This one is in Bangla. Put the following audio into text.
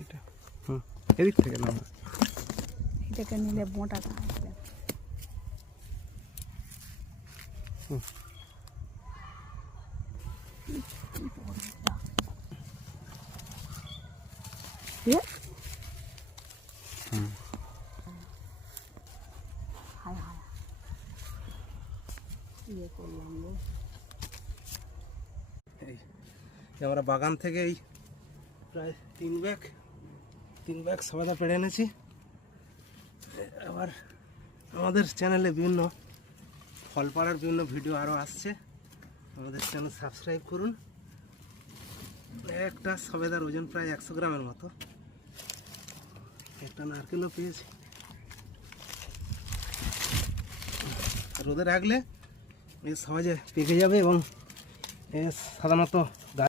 এটা এদিক থেকে না, এটাকে নিলে মোটাটা আসবে। হায় হায় ইয়ে করলাম গো। এই আমরা বাগান থেকে এই প্রায় 3 ব্যাগ সবেদা পেড়ে এনেছি। আবার আমাদের চ্যানেলে বিভিন্ন ফল পাড়ার বিভিন্ন ভিডিও আরও আসছে, আমাদের চ্যানেল সাবস্ক্রাইব করুন। একটা সবেদার ওজন প্রায় 100 গ্রামের মতো। একটা নারকেলও পেয়েছি। রোদে রাখলে এ সহজে পেকে যাবে এবং সাধারণত